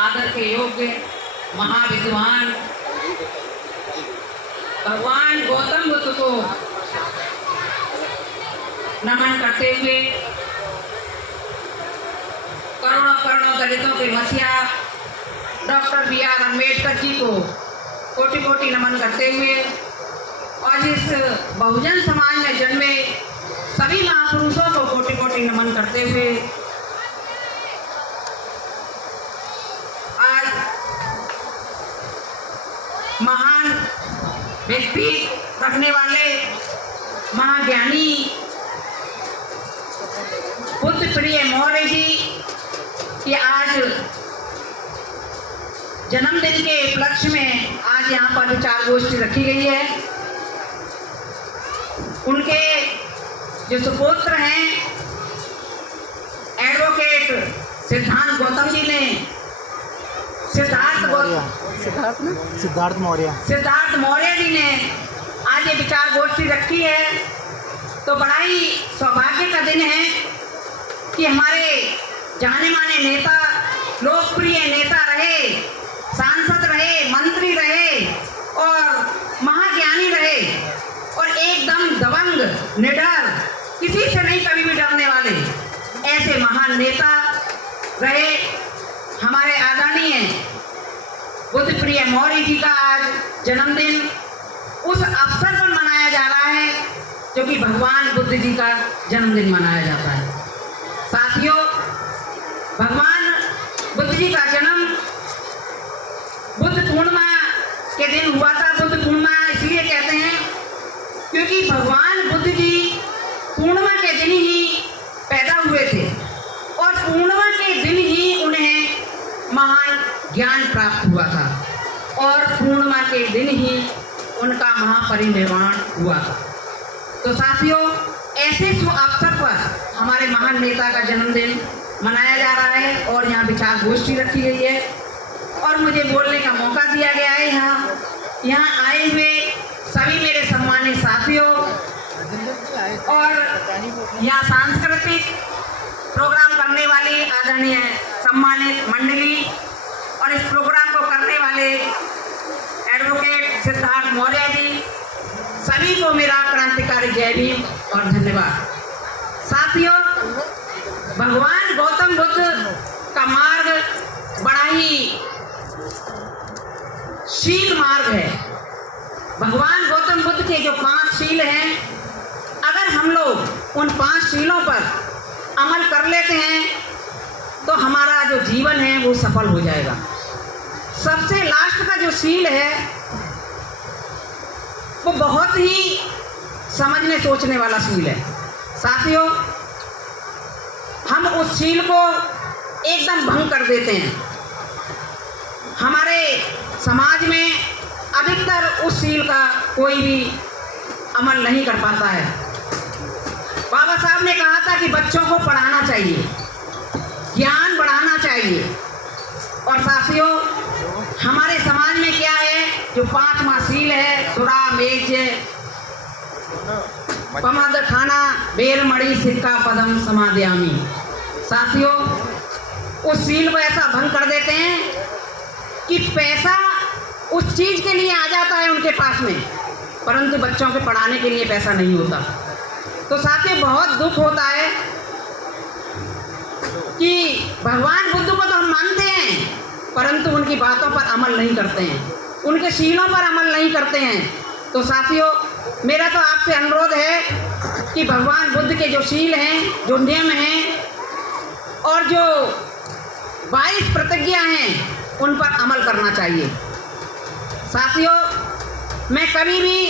आदर के योग्य महाविद्वान भगवान गौतम बुद्ध को नमन करते हुए करोड़ों करोड़ों दलितों के मसीहा डॉक्टर B.R. अम्बेडकर जी को कोटि कोटि नमन करते हुए और इस बहुजन समाज में जन्मे सभी महापुरुषों को कोटि कोटि नमन करते हुए आज महान व्यक्ति रखने वाले महाज्ञानी बुद्ध प्रिय मौर्य जी की आज जन्मदिन के उपलक्ष्य में आज यहाँ पर विचार गोष्ठी रखी गई है। उनके जो सुपुत्र हैं एडवोकेट सिद्धार्थ गौतम जी ने सिद्धार्थ मौर्य जी ने आज ये विचार गोष्ठी रखी है। तो बड़ा ही सौभाग्य का दिन है कि हमारे जाने माने नेता, लोकप्रिय नेता रहे, सांसद रहे, मंत्री रहे और महाज्ञानी रहे और एकदम दबंग, निडर, किसी से नहीं कभी भी डरने वाले ऐसे महान नेता रहे हमारे आदरणीय बुद्ध प्रिय मौर्य जी का आज जन्मदिन उस अवसर पर मनाया जा रहा है जो कि भगवान बुद्ध जी का जन्मदिन मनाया जाता है। साथियों, भगवान बुद्ध जी का जन्म बुद्ध पूर्णिमा के दिन हुआ था। बुद्ध पूर्णिमा इसलिए कहते हैं क्योंकि भगवान बुद्ध जी पूर्णिमा के दिन ही पैदा हुए थे और पूर्णिमा के दिन ही उन्हें महान ज्ञान प्राप्त हुआ था और पूर्णिमा के दिन ही उनका महापरिनिर्वाण हुआ था। तो साथियों, ऐसे शुभ अवसर पर हमारे महान नेता का जन्मदिन मनाया जा रहा है और यहाँ विचार गोष्ठी रखी गई है और मुझे बोलने का मौका दिया गया है। यहाँ आए हुए सभी मेरे सम्मानित साथियों और यहाँ सांस्कृतिक प्रोग्राम करने वाली आदरणीय सम्मानित मंडली और इस प्रोग्राम को करने वाले एडवोकेट सिद्धार्थ मौर्य जी, सभी को मेरा क्रांतिकारी जय भीम और धन्यवाद। साथियों, भगवान गौतम बुद्ध का मार्ग बड़ा ही शील मार्ग है। भगवान गौतम बुद्ध के जो 5 शील हैं, अगर हम लोग उन 5 शीलों पर अमल कर लेते हैं तो हमारा जो जीवन है वो सफल हो जाएगा। सबसे लास्ट का जो शील है वो बहुत ही समझने सोचने वाला शील है। साथियों, हम उस शील को एकदम भंग कर देते हैं। हमारे समाज में अधिकतर उस शील का कोई भी अमल नहीं कर पाता है। बाबा साहब ने कहा था कि बच्चों को पढ़ाना चाहिए, ज्ञान बढ़ाना चाहिए। और साथियों, हमारे समाज में क्या है, जो 5वां शील है, सुरा मेज पमद खाना बेर मणि सिक्का पदम समाध्यामी। साथियों, उस शील को ऐसा भंग कर देते हैं कि पैसा उस चीज के लिए आ जाता है उनके पास में, परंतु बच्चों के पढ़ाने के लिए पैसा नहीं होता। तो साथियों, बहुत दुख होता है कि भगवान बुद्ध को तो हम मानते हैं परंतु उनकी बातों पर अमल नहीं करते हैं, उनके शीलों पर अमल नहीं करते हैं। तो साथियों, मेरा तो आपसे अनुरोध है कि भगवान बुद्ध के जो शील हैं, जो नियम हैं और जो 22 प्रतिज्ञा हैं, उन पर अमल करना चाहिए। साथियों, मैं कभी भी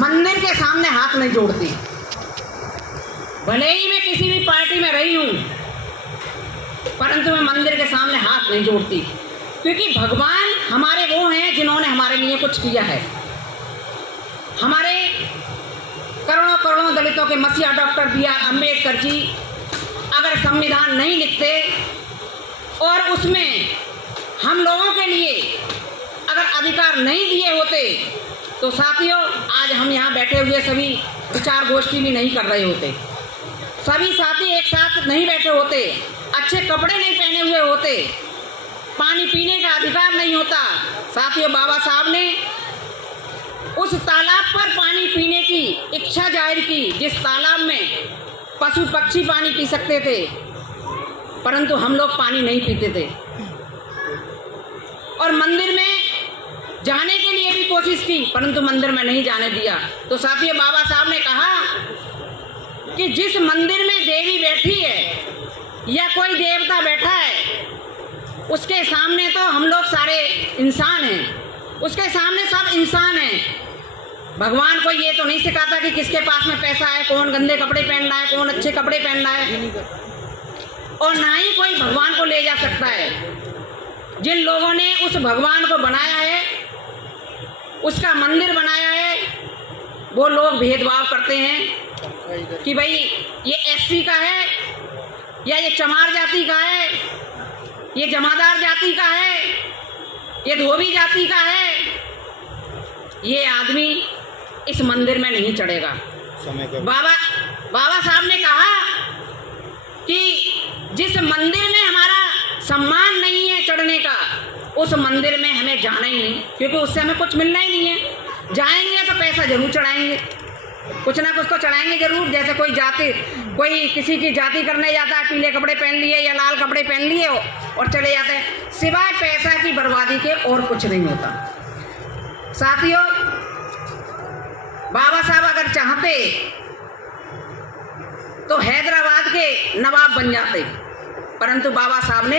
मंदिर के सामने हाथ नहीं जोड़ती, भले ही मैं किसी भी पार्टी में रही हूँ, परंतु मैं मंदिर के सामने हाथ नहीं जोड़ती, क्योंकि भगवान हमारे वो हैं जिन्होंने हमारे लिए कुछ किया है। हमारे करोड़ों करोड़ों दलितों के मसीहा डॉक्टर B.R. अम्बेडकर जी अगर संविधान नहीं लिखते और उसमें हम लोगों के लिए अगर अधिकार नहीं दिए होते तो साथियों, आज हम यहाँ बैठे हुए सभी विचार गोष्ठी भी नहीं कर रहे होते, सभी साथी एक साथ नहीं बैठे होते, अच्छे कपड़े नहीं पहने हुए होते, पानी पीने का अधिकार नहीं होता। साथियों, बाबा साहब ने उस तालाब पर पानी पीने की इच्छा जाहिर की जिस तालाब में पशु पक्षी पानी पी सकते थे, परंतु हम लोग पानी नहीं पीते थे। और मंदिर में जाने के लिए भी कोशिश की, परंतु मंदिर में नहीं जाने दिया। तो साथियों, बाबा साहब ने कहा कि जिस मंदिर में देवी बैठी है या कोई देवता बैठा है, उसके सामने तो हम लोग सारे इंसान हैं, उसके सामने सब इंसान हैं। भगवान को ये तो नहीं सिखाता कि किसके पास में पैसा है, कौन गंदे कपड़े पहन रहा है, कौन अच्छे कपड़े पहन रहा है, और ना ही कोई भगवान को ले जा सकता है। जिन लोगों ने उस भगवान को बनाया है, उसका मंदिर बनाया है, वो लोग भेदभाव करते हैं कि भाई ये एससी का है या ये चमार जाति का है, ये जमादार जाति का है, ये धोबी जाति का है। ये आदमी इस मंदिर में नहीं चढ़ेगा। बाबा साहब ने कहा कि जिस मंदिर में हमारा सम्मान नहीं है चढ़ने का, उस मंदिर में हमें जाना ही नहीं, क्योंकि उससे हमें कुछ मिलना ही नहीं है। जाएंगे तो पैसा जरूर चढ़ाएंगे, कुछ ना कुछ तो चढ़ाएंगे जरूर। जैसे कोई किसी की जाति करने जाता है, पीले कपड़े पहन लिए या लाल कपड़े पहन लिए और चले जाते हैं, सिवाय पैसा की बर्बादी के और कुछ नहीं होता। साथियों, बाबा साहब अगर चाहते तो हैदराबाद के नवाब बन जाते, परंतु बाबा साहब ने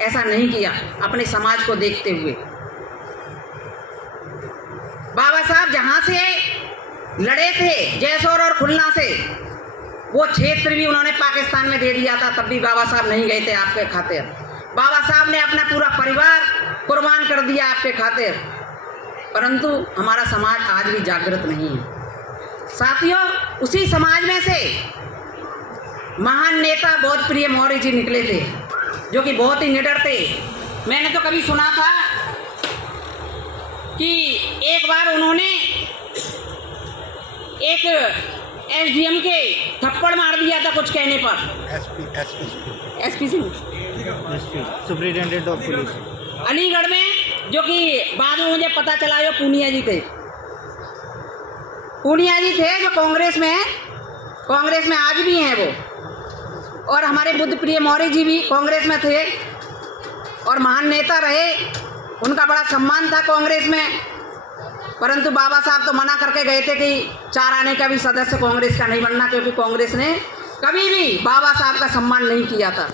ऐसा नहीं किया अपने समाज को देखते हुए। बाबा साहब जहां से लड़े थे, जैसौर और खुलना से, वो क्षेत्र भी उन्होंने पाकिस्तान में दे दिया था, तब भी बाबा साहब नहीं गए थे आपके खातिर। बाबा साहब ने अपना पूरा परिवार कुर्बान कर दिया आपके खातिर, परंतु हमारा समाज आज भी जागृत नहीं है। साथियों, उसी समाज में से महान नेता बहुत प्रिय मौर्य जी निकले थे, जो कि बहुत ही निडर थे। मैंने तो कभी सुना था कि एक बार उन्होंने एक एसडीएम के थप्पड़ मार दिया था कुछ कहने पर। SP Singh, superintendent of police, Aligarh में, जो कि बाद में मुझे पता चला जो पूनिया जी थे। पूनिया जी थे जो कांग्रेस में है, कांग्रेस में आज भी हैं वो। और हमारे बुद्ध प्रिय मौर्य जी भी कांग्रेस में थे और महान नेता रहे, उनका बड़ा सम्मान था कांग्रेस में। परंतु बाबा साहब तो मना करके गए थे कि 4 आने का भी सदस्य कांग्रेस का नहीं बनना, क्योंकि कांग्रेस ने कभी भी बाबा साहब का सम्मान नहीं किया था।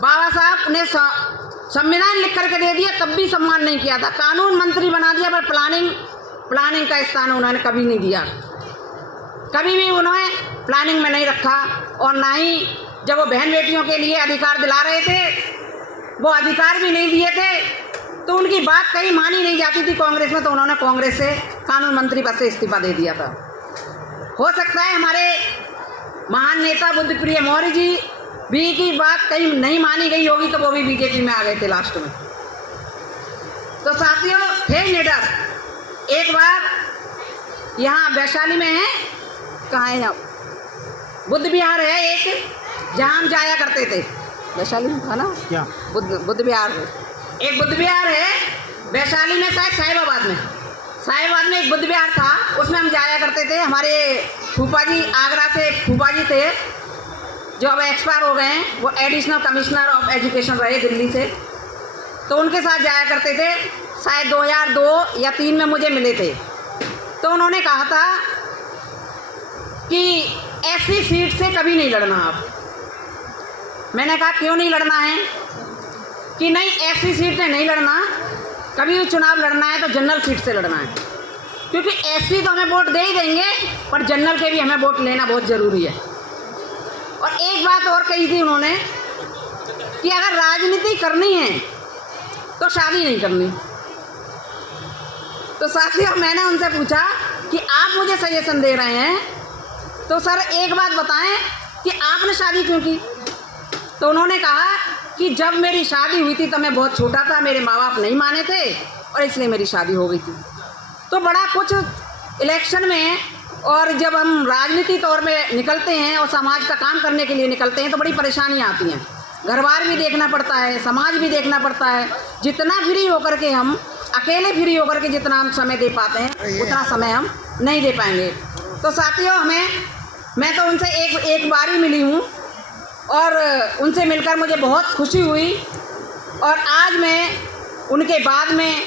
बाबा साहब ने संविधान लिख करके दे दिया, तब भी सम्मान नहीं किया था। कानून मंत्री बना दिया, पर प्लानिंग का स्थान उन्होंने कभी नहीं दिया, कभी भी उन्होंने प्लानिंग में नहीं रखा। और ना ही जब वो बहन बेटियों के लिए अधिकार दिला रहे थे, वो अधिकार भी नहीं दिए थे, तो उनकी बात कहीं मानी नहीं जाती थी कांग्रेस में, तो उन्होंने कांग्रेस से कानून मंत्री पद से इस्तीफा दे दिया था। हो सकता है हमारे महान नेता बुद्ध प्रिय मौर्य जी भी की बात कहीं नहीं मानी गई होगी, तो वो भी बीजेपी में आ गए थे लास्ट में। तो साथियों, थे निडर। एक बार यहाँ वैशाली में है, कहाँ है, बुद्ध विहार है एक, जहाँ हम जाया करते थे। वैशाली में था ना क्या? बुद्ध विहार है, एक बुद्ध विहार है वैशाली में, शायद साहिबाबाद में एक बुद्ध विहार था, उसमें हम जाया करते थे। हमारे फूफा जी, आगरा से फूफा जी थे, जो अब एक्सपायर हो गए हैं, वो एडिशनल कमिश्नर ऑफ एजुकेशन रहे दिल्ली से, तो उनके साथ जाया करते थे। शायद 2002 या 3 में मुझे मिले थे। तो उन्होंने कहा था कि ऐसी सीट से कभी नहीं लड़ना आप। मैंने कहा क्यों नहीं लड़ना है? कि नहीं, ऐसी सीट से नहीं लड़ना, कभी भी चुनाव लड़ना है तो जनरल सीट से लड़ना है, क्योंकि ऐसी तो हमें वोट दे ही देंगे, पर जनरल के भी हमें वोट लेना बहुत ज़रूरी है। और एक बात और कही थी उन्होंने कि अगर राजनीति करनी है तो शादी नहीं करनी। तो साथियों, मैंने उनसे पूछा कि आप मुझे सजेशन दे रहे हैं, तो सर एक बात बताएं कि आपने शादी क्यों की? तो उन्होंने कहा कि जब मेरी शादी हुई थी तब मैं बहुत छोटा था, मेरे माँ बाप नहीं माने थे और इसलिए मेरी शादी हो गई थी। तो बड़ा कुछ इलेक्शन में और जब हम राजनीति तौर में निकलते हैं और समाज का काम करने के लिए निकलते हैं तो बड़ी परेशानियाँ आती हैं। घर बार भी देखना पड़ता है, समाज भी देखना पड़ता है। जितना फ्री होकर के हम अकेले फ्री होकर के जितना हम समय दे पाते हैं उतना समय हम नहीं दे पाएंगे। तो साथियों, मैं तो उनसे एक बार ही मिली हूँ और उनसे मिलकर मुझे बहुत खुशी हुई। और आज मैं उनके बाद में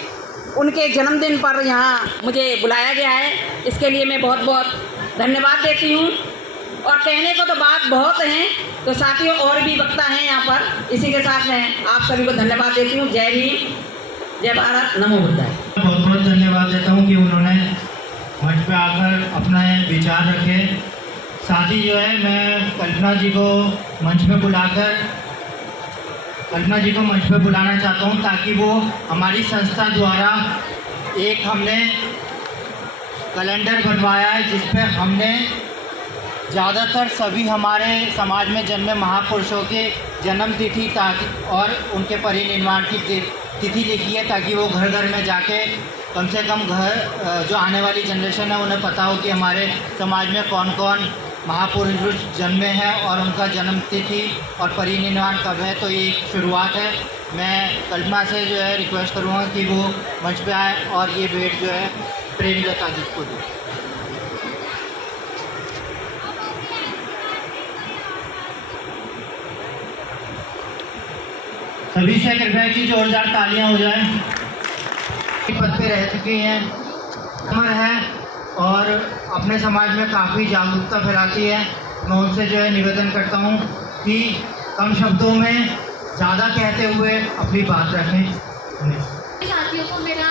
उनके जन्मदिन पर यहाँ मुझे बुलाया गया है, इसके लिए मैं बहुत बहुत धन्यवाद देती हूँ। और कहने को तो बात बहुत हैं, तो साथियों और भी वक्ता हैं यहाँ पर। इसी के साथ मैं आप सभी को धन्यवाद देती हूँ। जय भीम, जय भारत, नमो बुद्धाय। बहुत बहुत धन्यवाद देता हूँ कि उन्होंने मंच पे आकर अपना विचार रखे। साथ ही जो है मैं कल्पना जी को मंच पे बुलाना चाहता हूँ ताकि वो हमारी संस्था द्वारा एक हमने कैलेंडर बनवाया है जिस पे हमने ज़्यादातर सभी हमारे समाज में जन्मे महापुरुषों के जन्म तिथि और उनके परिनिर्वाण की तिथि लिखी है, ताकि वो घर घर में जाके कम से कम घर जो आने वाली जनरेशन है उन्हें पता हो कि हमारे समाज में कौन कौन महापुरुष जन्मे हैं और उनका जन्म तिथि और परिनिर्वाण कब है। तो ये एक शुरुआत है। मैं कल्पना से जो है रिक्वेस्ट करूँगा कि वो मंच पे आए और ये भेंट जो है प्रेमलता जी को दे। सभी से कृपया की जोरदार तालियां हो जाएं। पद पे रह चुकी हैं, उम्र है और अपने समाज में काफ़ी जागरूकता फैलाती है। मैं उनसे जो है निवेदन करता हूं कि कम शब्दों में ज़्यादा कहते हुए अपनी बात रखें। साथियों को मेरा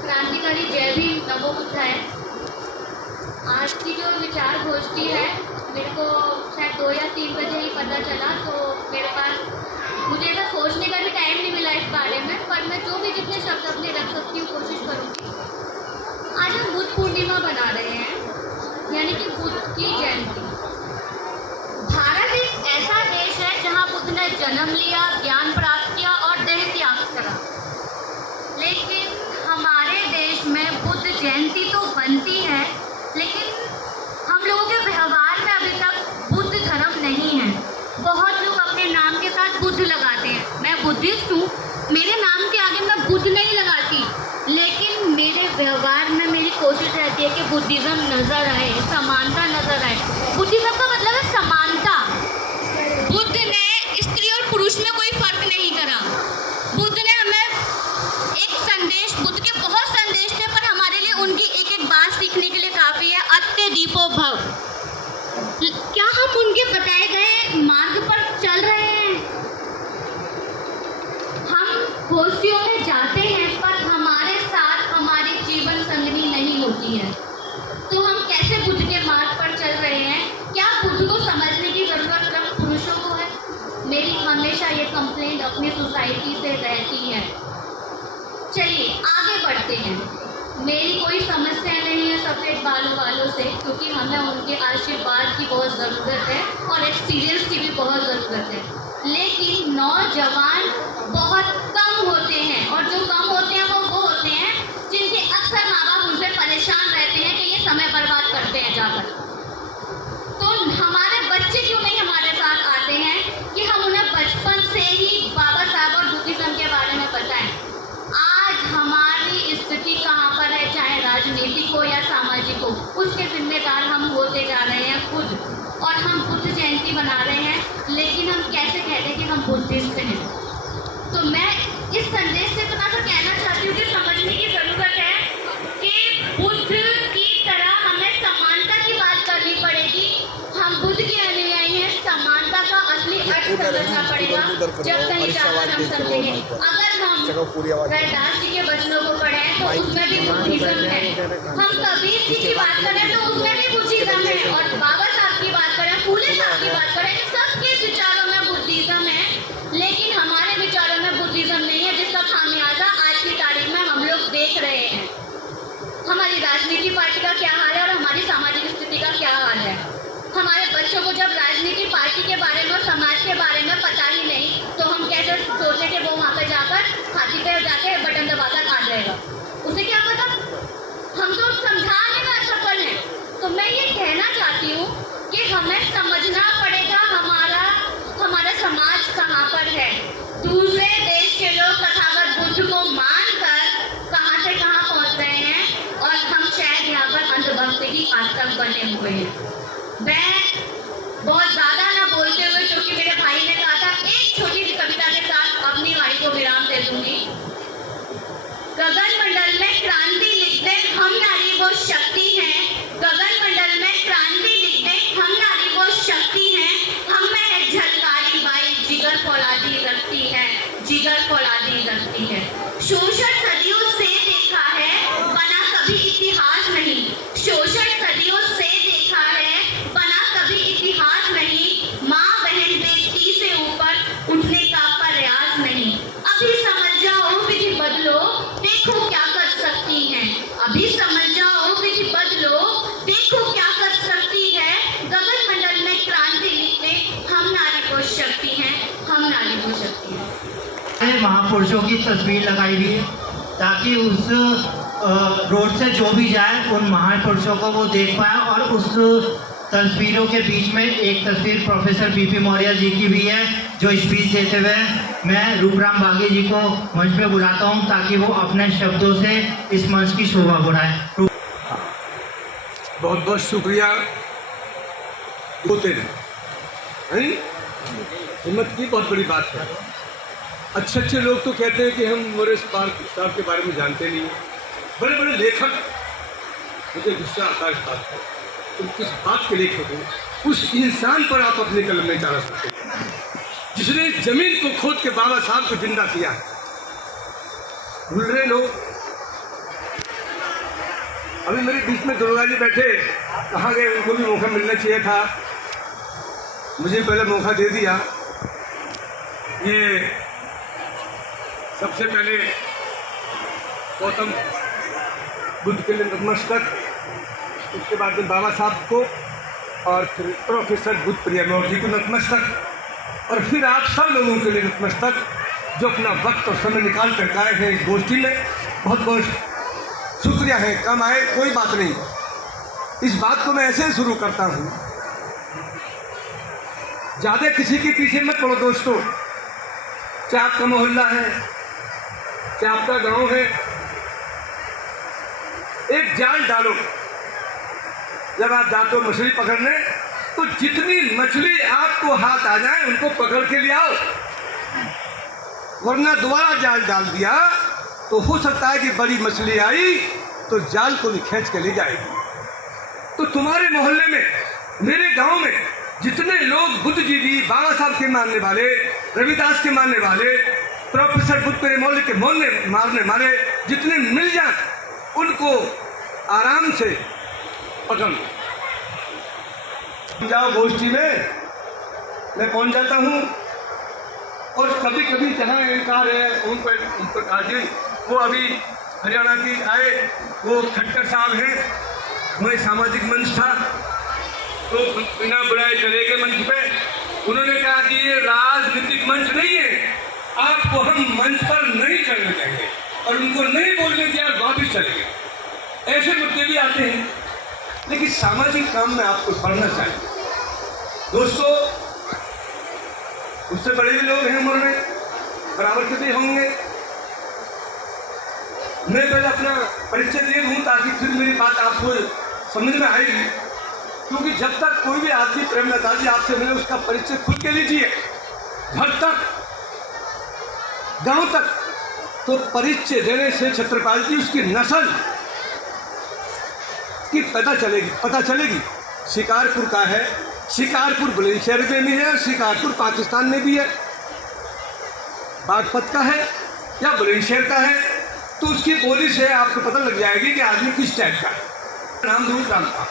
क्रांतिकारी जय भीम, नमो बुद्धाय। आज की जो विचार गोष्ठी है मेरे को शायद 2 या 3 बजे ही पता चला, तो मेरे पास मुझे ऐसा सोचने का भी टाइम नहीं मिला इस बारे में, पर मैं जो भी जितने शब्द अपने रख सकती हूँ कोशिश करूँगी। आज हम बुद्ध पूर्णिमा बना रहे हैं, यानी कि बुद्ध की जयंती। भारत एक ऐसा देश है जहाँ बुद्ध ने जन्म लिया, ज्ञान प्राप्त किया और देह त्याग करा। लेकिन हमारे देश में बुद्ध जयंती तो बनती है, लेकिन हम लोगों के व्यवहार में अभी तक बुद्ध धर्म नहीं है। बहुत लोग अपने नाम के साथ बुद्ध लगाते हैं। मैं बुद्धिस्ट हूँ, मेरे नाम के आगे मैं बुद्ध नहीं लगाती, लेकिन मेरे व्यवहार में मेरी कोशिश रहती है कि बुद्धिज़्म नज़र आए, समानता नज़र आए। बुद्धिज़्म का मतलब है समानता। बुद्ध ने स्त्री और पुरुष में कोई फर्क नहीं करा। बुद्ध ने हमें एक संदेश, बुद्ध के बहुत संदेश थे, पर हमारे लिए उनकी एक एक बात सीखने के लिए काफ़ी है। अत्ते दीपो भव। क्या हम उनके बताए गए मार्ग पर चल रहे हैं? हम गोष्ठियों में जाते हैं पर हमारे साथ हमारी जीवन संगनी नहीं होती है, तो हम कैसे बुद्ध के मार्ग पर चल रहे हैं? क्या बुद्ध को समझने की ज़रूरत सिर्फ पुरुषों को है? मेरी हमेशा ये कंप्लेंट अपनी सोसाइटी से रहती है। चलिए आगे बढ़ते हैं। मेरी कोई समस्या नहीं है सफ़ेद बालों वालों से, क्योंकि हमें उनके आशीर्वाद की बहुत ज़रूरत है और एक्सपीरियंस की भी बहुत ज़रूरत है। लेकिन नौजवान बहुत कम होते हैं, और जो कम होते हैं वो होते हैं जिनके अक्सर माँ बाप उनसे परेशान रहते हैं कि ये समय बर्बाद करते हैं जाकर। तो हमारे बच्चे क्यों नहीं हमारे साथ आते हैं कि हम उन्हें बचपन से ही बाबा साहब और बुद्धिज़्म के बारे में बताएं। आज हमारी स्थिति कहाँ पर है, चाहे राजनीतिक हो या सामाजिक हो, उसके जिम्मेदार हम होते जा रहे हैं खुद। और हम बुद्ध जयंती बना रहे हैं, लेकिन हम कैसे कहते हैं कि हम बुद्धिस्ट हैं। तो मैं इस संदेश से इतना तो कहना चाहती हूँ कि समझने की ज़रूरत है कि बुद्ध की तरह हमें समानता की बात करनी पड़ेगी। हम बुद्ध के अनुयायी हैं, समानता का असली अर्थ समझना पड़ेगा, जब कहीं जाकर हम समझेंगे। अगर हम रैदास जी के वचनों को पढ़ें तो उसमें भी बुद्धिज़्म है। हम कबीर जी की बात करें तो उसमें भी बुद्धिज़्म है, और बाबा साहब की बात करें, फूले साहब की बात करें, सबके विचारों में बुद्धिज़्म है। लेकिन हमारे विचारों में बुद्धिज़्म नहीं है, जिसका खामियाजा आज की तारीख में हम लोग देख रहे हैं। हमारी राजनीति पार्टी का क्या हाल है और हमारी सामाजिक स्थिति का क्या हाल है। हमारे बच्चों को जब राजनीति पार्टी के बारे में और समाज के बारे में पता ही नहीं, तो हम कैसे सोचे कि वो वहाँ पे जाकर हाथी पे जाके बटन दबाकर आ जाएगा। उसे क्या पता, हम तो समझाने में असफल हैं। तो मैं ये कहना चाहती हूँ कि हमें समझना पड़ेगा हमारा समाज कहाँ पर हुए हैं। मैं बहुत ज़्यादा ना बोलते हुए, क्योंकि मेरे भाई ने कहा था, एक छोटी सी कविता के साथ अपनी वाणी को विराम दे दूंगी। गगन मंडल में क्रांति लिखते हम नारी वो शक्ति हैं, गगन मंडल में क्रांति लिखते हम नारी वो शक्ति हैं, हम में है झलकारी बाई जिगर फौलादी रखती है, जिगर फौलादी रखती है। शोषण सदियों से देखा है, बना कभी इतिहास नहीं, शोषण सदियों से देखा है, बना कभी इतिहास नहीं, माँ बहन बेटी से ऊपर उठने का प्रयास नहीं। अभी समझ जाओ विधि बदलो, देखो क्या कर सकती है, अभी समझ जाओ विधि बदलो, देखो क्या कर सकती है। गगन मंडल में क्रांति लिखते हम नारी को शक्ति हैं, हम नारी को शक्ति हैं। महापुरुषों की तस्वीर लगाई हुई है ताकि उस रोड से जो भी जाए उन महापुरुषों को वो देख पाए। और उस तस्वीरों के बीच में एक तस्वीर प्रोफेसर बीपी मौर्य जी की भी है, जो स्पीच देते हुए मैं रूपराम बागी जी को मंच पे बुलाता हूं ताकि वो अपने शब्दों से इस मंच की शोभा बढ़ाए। बहुत बहुत शुक्रिया। होते नहीं, हिम्मत की बहुत बड़ी बात है। अच्छे अच्छे लोग तो कहते हैं कि हम मोरेश पार्क साहब के बारे में जानते नहीं। बड़े बड़े लेखक, मुझे गुस्सा आता है इस बात पर, तुम किस बात के लेखक हो? उस इंसान पर आप अपने कलम में डाल सकते हैं जिसने जमीन को खोद के बाबा साहब को जिंदा किया है। भूल रहे लोग। अभी मेरे बीच में दुर्गा जी बैठे, कहाँ गए? उनको भी मौका मिलना चाहिए था, मुझे पहले मौका दे दिया। ये सबसे पहले गौतम बुद्ध के लिए नतमस्तक, उसके बाद में बाबा साहब को, और फिर प्रोफेसर बुद्धप्रिया मौर्य को नतमस्तक, और फिर आप सब लोगों के लिए नतमस्तक जो अपना वक्त और समय निकाल कर आए हैं इस गोष्ठी में। बहुत बहुत शुक्रिया है। कम आए कोई बात नहीं। इस बात को मैं ऐसे शुरू करता हूँ, ज़्यादा किसी के पीछे मत पड़ो दोस्तों। चाहे आपका मोहल्ला है, चाहे आपका गांव है, एक जाल डालो। जब आप जाते हो मछली पकड़ने, तो जितनी मछली आपको हाथ आ जाए उनको पकड़ के ले आओ, वरना दोबारा जाल डाल दिया तो हो सकता है कि बड़ी मछली आई तो जाल को भी खींच के ले जाएगी। तो तुम्हारे मोहल्ले में, मेरे गांव में जितने लोग बुद्धिजीवी, बाबा साहब के मानने वाले, रविदास के मानने वाले, प्रोफेसर बुद्धप्रिया मौर्य के मारने वाले जितने मिल जाए, उनको आराम से पकड़ जाओ। गोष्ठी में मैं पहुंच जाता हूँ। और कभी कभी जहाँ इनकार है ओम प्रकाश जी, वो अभी हरियाणा की आए, वो खट्टर साहब हैं, वही सामाजिक मंच था, तो बिना बुलाए चले गए मंच पे। उन्होंने कहा कि ये राजनीतिक मंच नहीं है, आपको हम मंच पर नहीं चलने देंगे, और उनको नहीं बोलने दिया, वापिस चले गए। ऐसे मुद्दे भी आते हैं, लेकिन सामाजिक काम में आपको पढ़ना चाहिए दोस्तों। उससे बड़े भी लोग हैं उम्र में, बराबर के भी होंगे। मैं पहले अपना परिचय दे दूँ ताकि फिर मेरी बात आपको समझ में आएगी। क्योंकि जब तक कोई भी आदमी, प्रेमलता जी आपसे मिले, उसका परिचय खुद के लीजिए, घर तक, गांव तक। तो परिचय देने से छत्रपाल जी उसकी नस्ल की पता चलेगी। शिकारपुर का है, शिकारपुर बुलंदशहर में भी है, शिकारपुर पाकिस्तान में भी है, बागपत का है या बुलंदशहर का है, तो उसकी बोली से आपको पता लग जाएगी कि आदमी किस टाइप का है। नाम रूपराम था।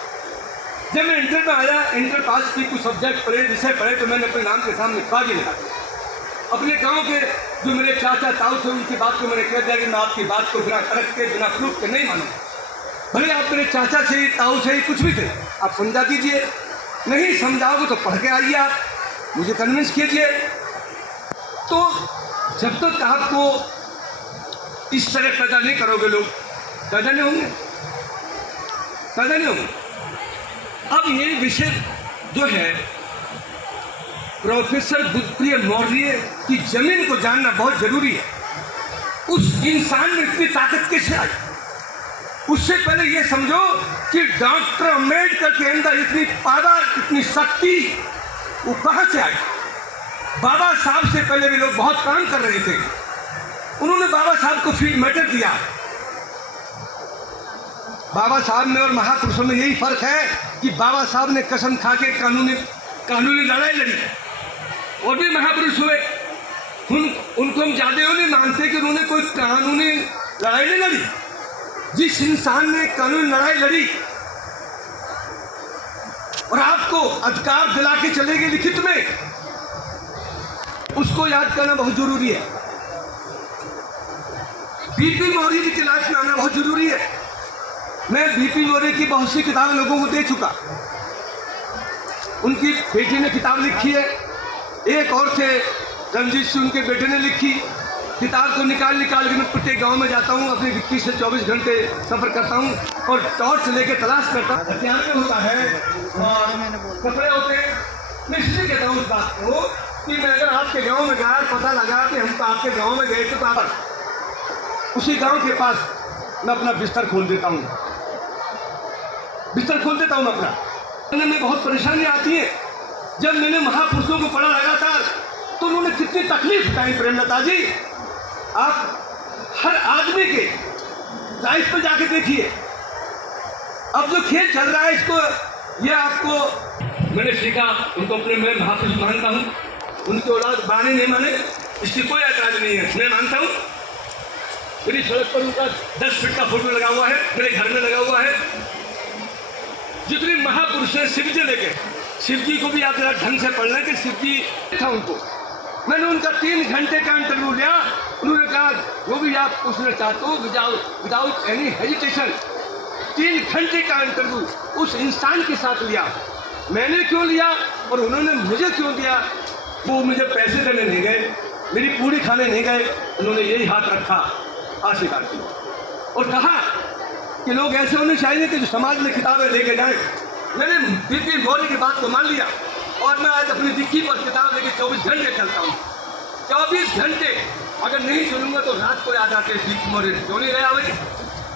जब मैं इंटर में आया, इंटर पास की, कुछ सब्जेक्ट पढ़े, विषय पढ़े, तो मैंने अपने नाम के सामने बागी लिखा दिया। अपने गांव के जो मेरे चाचा ताऊ थे, उनकी बात को मैंने कह दिया कि मैं आपकी बात को बिना परख के, बिना प्रूफ के नहीं मानूंगा। भले आप मेरे चाचा से, ताऊ से, कुछ भी थे, आप समझा दीजिए, नहीं समझाओगे तो पढ़ के आइए, आप मुझे कन्विंस कीजिए। तो जब तक आपको इस तरह पैदा नहीं करोगे, लोग पैदा नहीं होंगे, पैदा नहीं होंगे। अब ये विषय जो है, प्रोफेसर बुद्धप्रिया मौर्य की जमीन को जानना बहुत जरूरी है। उस इंसान में इतनी ताकत कैसे आई? उससे पहले ये समझो कि डॉक्टर अम्बेडकर के अंदर इतनी पावर, इतनी शक्ति वो कहाँ से आई। बाबा साहब से पहले भी लोग बहुत काम कर रहे थे, उन्होंने बाबा साहब को फील्ड मैटर दिया। बाबा साहब में और महापुरुषों में यही फर्क है कि बाबा साहब ने कसम खा के कानूनी लड़ाई लड़ी, और भी महापुरुष हुए, उनको हम ज्यादा नहीं मानते कि उन्होंने कोई कानूनी लड़ाई नहीं लड़ी। जिस इंसान ने कानूनी लड़ाई लड़ी और आपको अधिकार दिला के चले गए लिखित में, उसको याद करना बहुत जरूरी है। बीपी मौर्य जी की लाइफ में आना बहुत जरूरी है। मैं बीपी मौर्य की बहुत सी किताबें लोगों को दे चुका। उनकी बेटी ने किताब लिखी है, एक और थे रंजीत सिंह, उनके बेटे ने लिखी। किताब को निकाल के मैं प्रत्येक गांव में जाता हूँ, अपने 21 से 24 घंटे सफर करता हूँ और टॉर्च लेके तलाश करता हूँ। हथियार में होता है और कपड़े होते हैं। मैं इसलिए कहता हूँ इस बात को कि मैं अगर आपके गांव में गया, पता लगा कि हम तो आपके गांव में गए थे, तो आप उसी गांव के पास मैं अपना बिस्तर खोल देता हूँ, मैं अपना। में बहुत परेशानी आती है। जब मैंने महापुरुषों को पढ़ा लगातार तो उन्होंने कितनी तकलीफ उठाई। प्रेमलता जी, आप हर आदमी के लाइफ पर जाके देखिए। अब जो खेल चल रहा है इसको, ये आपको मैंने सीखा, उनको अपने मैं महापुरुष मानता हूँ। उनकी औलाद माने नहीं माने इसकी कोई ऐतराज नहीं है, मैं मानता हूँ। मेरी सड़क पर उनका 10 फीट का फोटो लगा हुआ है, मेरे घर में लगा हुआ है। जितने महापुरुष हैं शिव जी लेके, शिव जी को भी आप जरा ढंग से पढ़ना कि शिव जी था उनको। मैंने उनका 3 घंटे का इंटरव्यू लिया। उन्होंने कहा जो भी आप पूछना चाहते हो विदाउट एनी हेजिटेशन। 3 घंटे का इंटरव्यू उस इंसान के साथ लिया। मैंने क्यों लिया और उन्होंने मुझे क्यों दिया? वो मुझे पैसे देने नहीं गए, मेरी पूरी खाने नहीं गए, उन्होंने यही हाथ रखा, आशीर्वाद की और कहा कि लोग ऐसे होने चाहिए कि जो समाज में किताबें लेके जाए। मैंने बीपी मौर्य की बात को मान लिया और मैं आज अपनी डिक्की पर किताब लेके 24 घंटे चलता हूँ। 24 घंटे अगर नहीं चलूंगा तो रात को याद आते बीपी मौर्य क्यों नहीं गया भाई।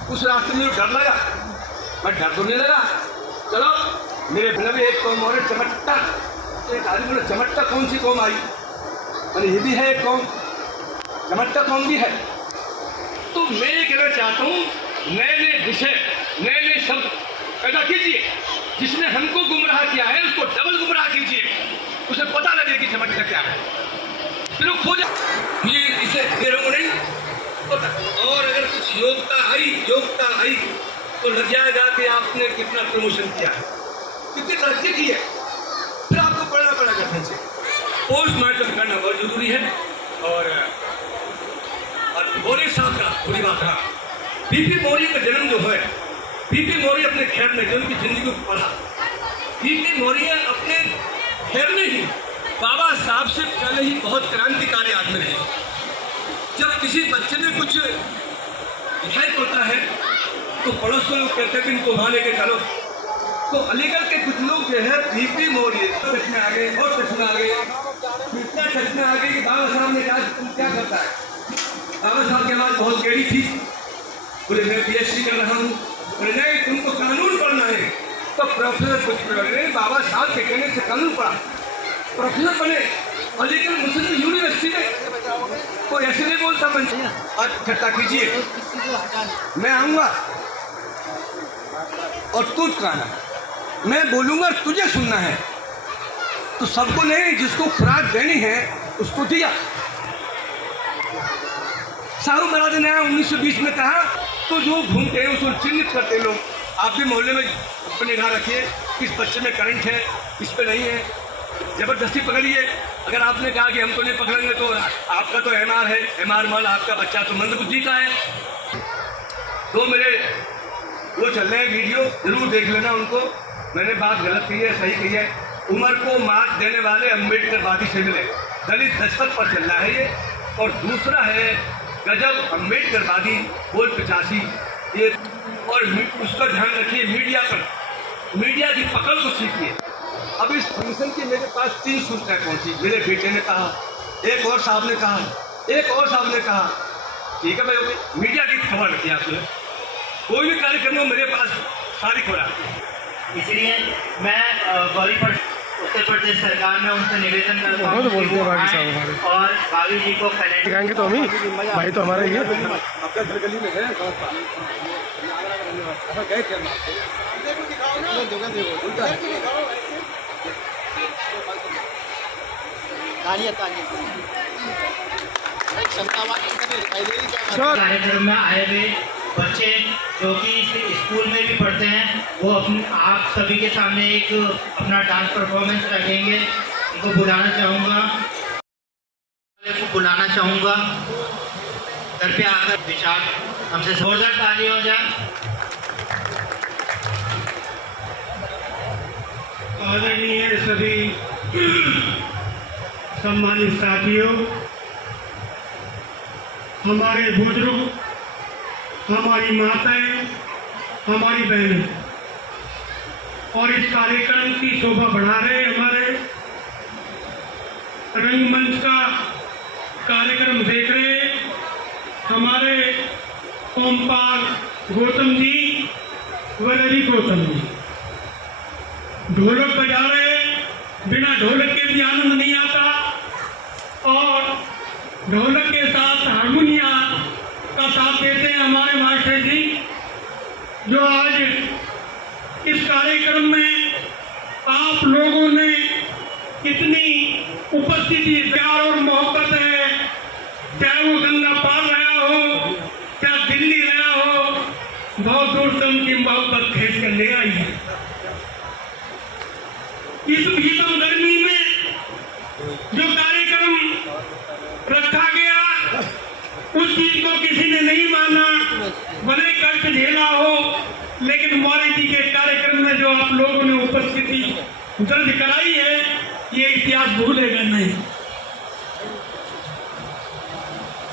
उस रास्ते में डर लगा, मैं डर तो नहीं लगा। चलो मेरे बिना भी एक कौम और चमट्टा, एक आदमी बोले चमट्टा कौन सी कौम आई, मैंने ये भी है एक कौम, चमट्टा कौम भी है। तो मैं ये कहना चाहता हूँ, नए नए विषय, नए नए शब्द पैदा कीजिए। जिसने हमको गुमराह किया है उसको डबल गुमराह कीजिए, उसे पता लगे कि चमत्कार क्या है, फिर वो खोजे ये इसे नहीं पता। और अगर कुछ योग्यता आई तो लग जाएगा कि आपने कितना प्रमोशन किया है, कितनी तरक्की की है, फिर आपको पढ़ना पड़ेगा ढंग से। पोस्टमार्टम करना बहुत जरूरी है। और मौर्य साहब का पूरी बात रहा, बीपी मौर्य का जन्म जो है, बीपी मौर्य अपने खैर में जो उनकी जिंदगी को पढ़ा, बीपी मौर्य अपने खैर में ही बाबा साहब से पहले ही बहुत क्रांतिकारी आदमी रहे। जब किसी बच्चे में कुछ दिखाई पड़ता है तो पड़ोस में लोग कहते हैं कि इनको वहाँ लेके चलो। तो अलीगढ़ के कुछ लोग जो है बीपी मौर्य टच में आ गए और टच में आ गए, इतना टच में आ गए कि बाबा साहब ने कहा तुम क्या करता है। बाबा साहब की आवाज़ बहुत गहरी थी, बोले मैं PhD कर रहा हूँ। बोले नहीं तुमको कानून पढ़ना है। तो प्रोफेसर कुछ नहीं, बाबा साहब के कहने से कानून पढ़ा, प्रोफेसर बने अलीगढ़ मुस्लिम यूनिवर्सिटी में। कोई ऐसे नहीं बोलता मन आज इकट्ठा कीजिए, मैं आऊँगा और तुझ का आना, मैं बोलूँगा तुझे सुनना है। तो सबको नहीं, जिसको खुराक देनी है उसको दिया। शाहू महाराज ने 1920 में कहा तो जो घूमते हैं उसको चिन्हित करते लोग। आप भी मोहल्ले में अपनी निगाह रखिए, किस बच्चे में करंट है, किस पे नहीं है, जबरदस्ती पकड़िए। अगर आपने कहा कि हम तो नहीं पकड़ेंगे तो आपका तो MR है, MR माल आपका बच्चा तो मंदबुद्धि का है। तो मेरे वो चल रहे हैं वीडियो, जरूर देख लेना उनको। मैंने बात गलत कही है, सही कही है। उम्र को मात देने वाले अम्बेडकरवादी से मिले, दलित दस्तक पर चल रहा है ये। और दूसरा है गजब अम्बेडकरवादी बोल 85 ये। और उसका ध्यान रखिए मीडिया पर, मीडिया की पकड़ को सीखिए। अब इस फंक्शन की मेरे पास 3 सूचनाएं पहुंची। मेरे बेटे ने कहा, एक और साहब ने कहा, एक और साहब ने कहा। ठीक है भाई, मीडिया की खबर रखिए आपने। कोई भी कार्य करने को मेरे पास तारीख हो रहा है। इसलिए मैं गौरी उत्तर प्रदेश सरकार में उनसे निवेदन करता हूँ कि वो आएं और भाभी जी को दिखाएंगे तो हम ही भाई तो हमारा ही है। आपका घर गली में है, गए थे कार्यक्रम में आए हुए बच्चे जो कि इस स्कूल में भी पढ़ते हैं, वो अपने आप सभी के सामने एक अपना डांस परफॉर्मेंस रखेंगे। उनको बुलाना चाहूँगा घर पे आकर विशाल हमसे जोरदार ताली हो जाए। आदरणीय सभी सम्मानित साथियों, हमारे बुजुर्ग, हमारी माताएं, हमारी बहनें और इस कार्यक्रम की शोभा बढ़ा रहे हमारे रंगमंच का कार्यक्रम देख रहे हमारे ओमपाल गौतम जी व रवि गौतम जी ढोलक बजा रहे, बिना ढोलक के भी आनंद नहीं आता, और ढोलक के साथ हारमोनिया का साथ देते हैं हमारे मास्टर जी, जो आज इस कार्यक्रम में आप लोगों ने इतनी उपस्थिति, प्यार और मोहब्बत है, चाहे वो गंगा पार रहा हो, चाहे दिल्ली रहा हो, बहुत दूर से उनकी मोहब्बत खींच कर ले आई है। इस भीषण गर्मी में जो कार्यक्रम रखा गया, उस चीज को किसी ने नहीं माना, भले कष्ट झेला हो, लेकिन मौर्य जी के कार्यक्रम में जो आप लोगों ने उपस्थिति दर्ज कराई है, ये इतिहास भूलेगा नहीं।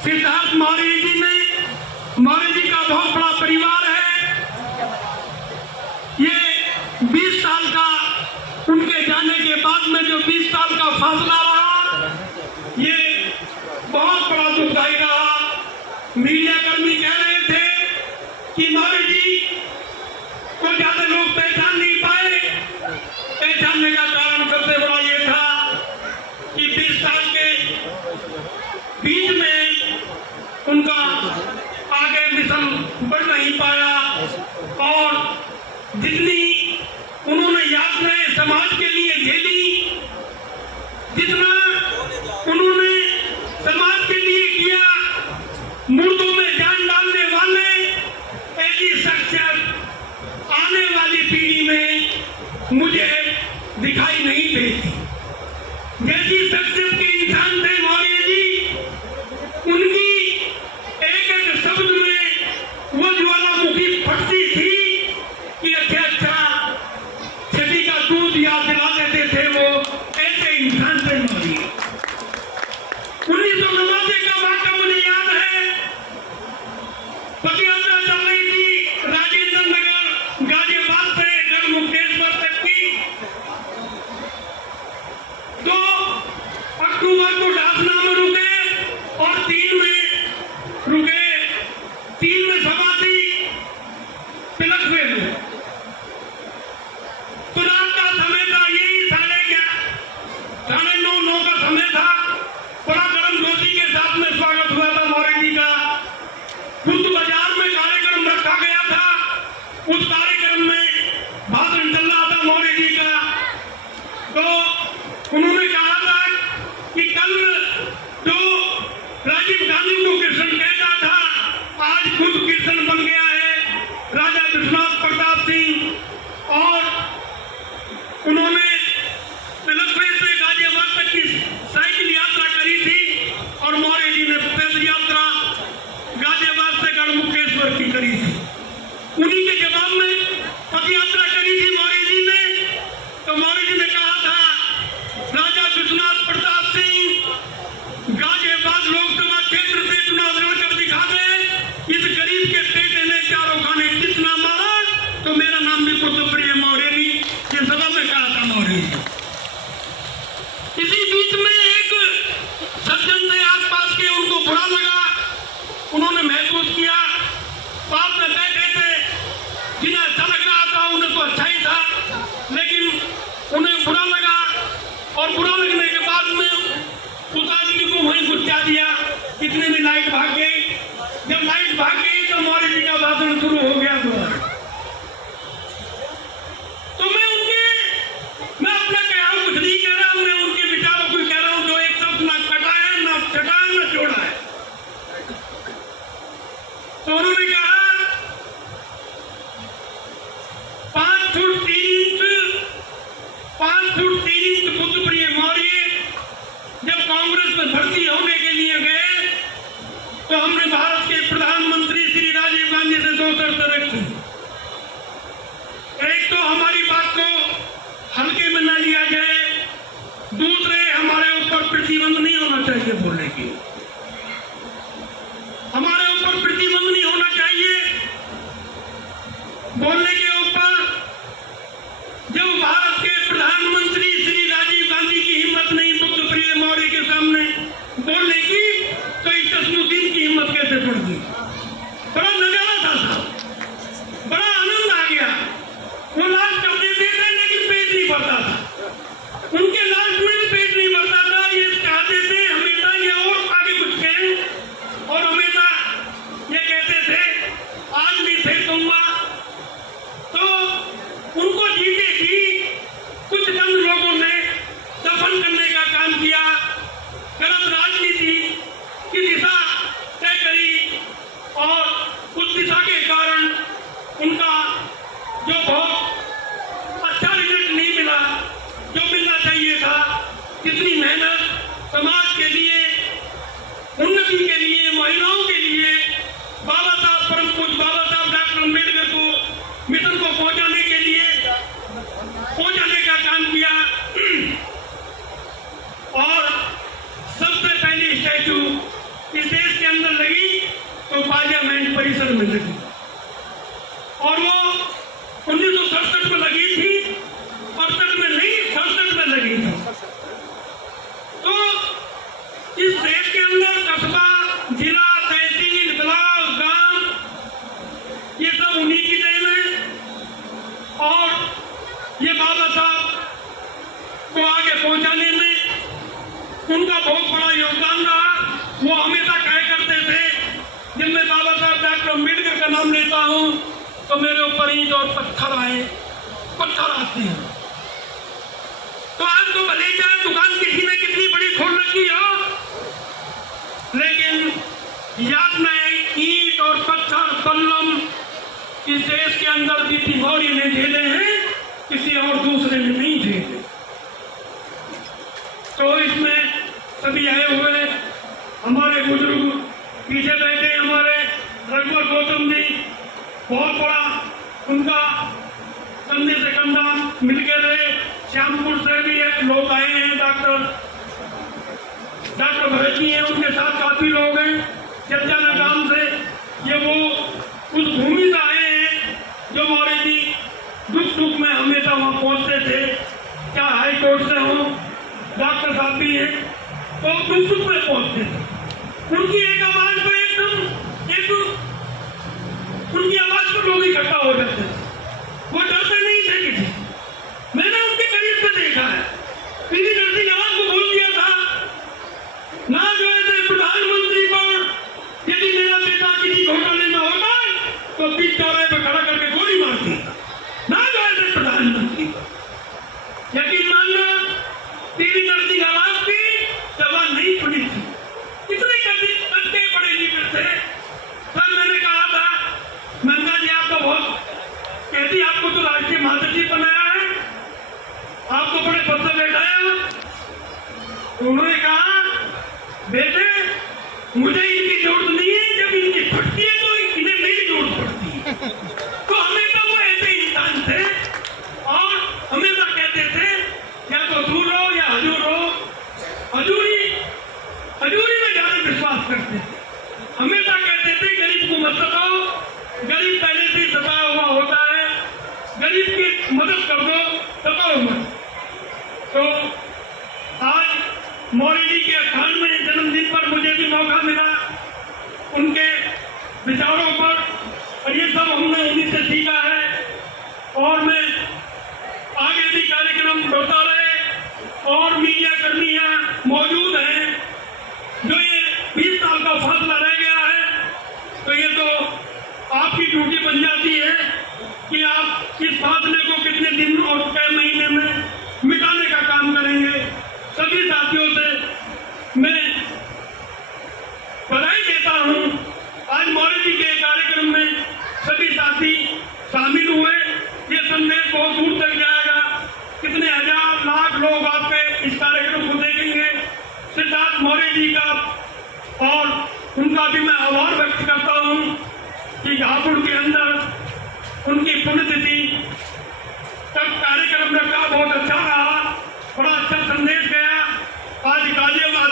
सिद्धार्थ मौर्य जी का बहुत बड़ा परिवार है। ये 20 साल का, उनके जाने के बाद में जो 20 साल का फासला रहा, ये बहुत बड़ा दुखदायी रहा। मीडिया कर्मी कह रहे थे कि मौर्य जी को ज्यादा लोग पहचान नहीं पाए। पहचानने का कारण सबसे बड़ा ये था कि 20 साल के बीच में उनका आगे मिशन बढ़ नहीं पाया, और जितनी उन्होंने यातनाएं समाज के लिए झेली, जितना उन्होंने समाज के लिए किया, मुर्दों में जान डालने वाले ऐसी शख्सियत आने वाली पीढ़ी में मुझे दिखाई नहीं देती। जैसी शख्सियत के इंसान थे मौर्य जी, उनकी एक एक शब्द में वो ज्वालामुखी फटती थी कि अच्छा छठी का दूध याद दिला देते थे। वो ऐसे इंसान थे मौर्य। 1989 का वाक़या मुझे याद है। पदयात्रा चल रही थी राजेंद्र नगर गाजियाबाद से गढ़मुक्तेश्वर तक की। 2 अक्टूबर को डासना में रुके और 3 में रुके। 3 में सभा थी तिलकवे में। तो रात का समय था, यही 9:30 का समय था। बड़ा गर्म जोशी के साथ में स्वागत हुआ था मौर्य जी का। बुद्ध बाजार में कार्यक्रम रखा गया था। उस कार्यक्रम में भाषण चल रहा था मौर्य जी का। तो उन्होंने कहा था कि कल जो राजीव गांधी को कृष्ण कहता था, आज खुद कृष्ण बन गया है राजा विश्वनाथ प्रताप सिंह। और उन्होंने तिलकवे से गाजियाबाद तक की साइकिल यात्रा करी थी, और मौर्य जी ने पैदल यात्रा गाजियाबाद से गढ़मुक्तेश्वर की करी थी। उन्हीं के जवाब में पद यात्रा करी थी मौर्य जी ने। तो मौर्य जी ने कहा था, राजा विश्वनाथ प्रताप सिंह गाजियाबाद लोकसभा क्षेत्र से चुनाव लड़कर दिखा दे, इस गरीब के बेटे ने चारों खाने कितना मारा, तो मेरा नाम भी पुत्रप्रिय मौर्य जी, ये सभा में कहा था मौर्य जी। इसी बीच में एक सज्जन थे आसपास के, उनको बुरा लगा, उन्होंने महसूस किया, पास में बैठे थे प्रतिबंध नहीं होना चाहिए बोलने की, हमारे ऊपर प्रतिबंध नहीं होना चाहिए बोलने के ऊपर। जब भारत के प्रधानमंत्री श्री राजीव गांधी की हिम्मत नहीं बुद्ध प्रिय मौर्य के सामने बोलने की, तो इस तस्मुद्दीन की हिम्मत कैसे पड़ती। बड़ा नजारा था साहब, बड़ा आनंद आ गया। वो लास्ट कर देते थे लेकिन पेट नहीं भरता था, उनके लास्ट में भी पेट नहीं भरता था। ये चाहते थे हमेशा ये और आगे कुछ कहें, और हमेशा ये कहते थे आज भी फिर कहूंगा। तो उनको जीते जी कुछ चंद लोगों ने दफन करने का काम किया, गलत राजनीति की दिशा तय करी, और उस दिशा के कारण उनका जो बहुत अच्छा रिजल्ट नहीं मिला जो मिलना चाहिए था। कितनी मेहनत समाज के लिए, उन्नति के लिए, महिलाओं के लिए बाबा साहब परम पूज्य बाबा साहब डॉक्टर अम्बेडकर को मिशन को पहुंचाने के लिए पहुंचाने का काम किया। और सबसे पहली स्टैचू इस देश के अंदर लगी तो पार्लियामेंट परिसर में लगी, और वो 1967 में लगी थी, 68 में नहीं 67 में लगी थी। तो इस देश के अंदर कस्बा, जिला, तहसील, ब्लॉक, गांव, ये सब उन्हीं की देन है, और ये बाबा साहब को आगे पहुंचाने में उनका बहुत बड़ा योगदान रहा। वो हमेशा कहा करते थे, जब मैं बाबा साहब डॉक्टर अम्बेडकर का नाम लेता हूँ तो मेरे ऊपर ईंट और पत्थर आते हैं। तो आज तो भले चाहे दुकान किसी ने कितनी बड़ी खोल रखी हो, लेकिन याद में ईंट और पत्थर पल्लम इस देश के अंदर बीती मौर्य ने झेले हैं, किसी और दूसरे ने नहीं झेले। तो इसमें सभी आए हुए हमारे बुजुर्ग पीछे बैठे, हमारे रघुवर गौतम जी, बहुत बड़ा उनका कंधे से कंधा मिलके रहे। श्यामपुर से भी एक लोग आए हैं, डॉक्टर भरत जी हैं, उनके साथ काफी लोग हैं चर्चाना गांव से। ये वो उस भूमि से आए हैं जो मौर्य जी दुख सुख में हमेशा वहाँ पहुँचते थे, क्या हाई कोर्ट से हो, डॉक्टर साहब भी हैं, तो दुख सुख में पहुँचते थे। उनकी एक आवाज पे उनकी आवाज पर लोग इकट्ठा हो जाते थे, वो डरते नहीं थे किसी। मैंने उनके करीब से देखा है, पीवी नरसिंह राव को बोल दिया था ना, जो ऐसे प्रधानमंत्री पर यदि मेरा बेटा किसी घोटाले में होता तो बीच चौराहे पर खड़ा करके गोली मारती ना, जो ऐसे प्रधानमंत्री पर। यकीन मानना, पीवी नरसिंह राव की जबान नहीं खुली थी, इतने कट्टे बड़े लीडर थे। सर मैंने कहा था, मंगा जी आप तो बहुत कहती, आपको तो राष्ट्रीय महासचिव बनाया है, आपको बड़े पद पर बैठाया। उन्होंने कहा बेटे मुझे इनकी जरूरत नहीं है, जब इनकी फटती है तो इन्हें मेरी जरूरत पड़ती है। तो हमेशा वो ऐसे इंसान थे और हमेशा कहते थे या तो दूर रहो या हजूर रहो। हजूरी में ज्यादा विश्वास करते थे, हमेशा कहते थे गरीब को मत सताओ, गरीब पहले से सताया हुआ होता है, गरीब की मदद कर दो, सताओ मत। तो आज मौर्य जी के 98वें जन्मदिन पर मुझे भी मौका मिला उनके विचारों पर, और ये सब हमने उन्हीं से सीखा है। और मैं आगे भी कार्यक्रम बढ़ता रहे और मीडिया कर्मियां मौजूद हैं, जो ये 20 साल का फासला रह गया है, तो ये तो आपकी ड्यूटी बन जाती है कि आप इस फासले को कितने दिन और कई महीने में मिटाने का काम करेंगे। सभी साथियों से मैं बधाई देता हूं। आज मौर्य जी के कार्यक्रम में सभी साथी शामिल हुए, ये संदेश बहुत दूर तक जाएगा, कितने हजार लाख लोग आपके इस कार्यक्रम को देखेंगे। सिद्धार्थ मौर्य जी का और उनका भी मैं आभार व्यक्त करता हूं कि हापुड़ के अंदर उनकी पुण्यतिथि तक कार्यक्रम रखा, बहुत अच्छा रहा, बड़ा अच्छा संदेश गया। आज गाजियाबाद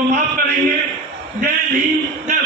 तो माफ करेंगे। जय भीम, जय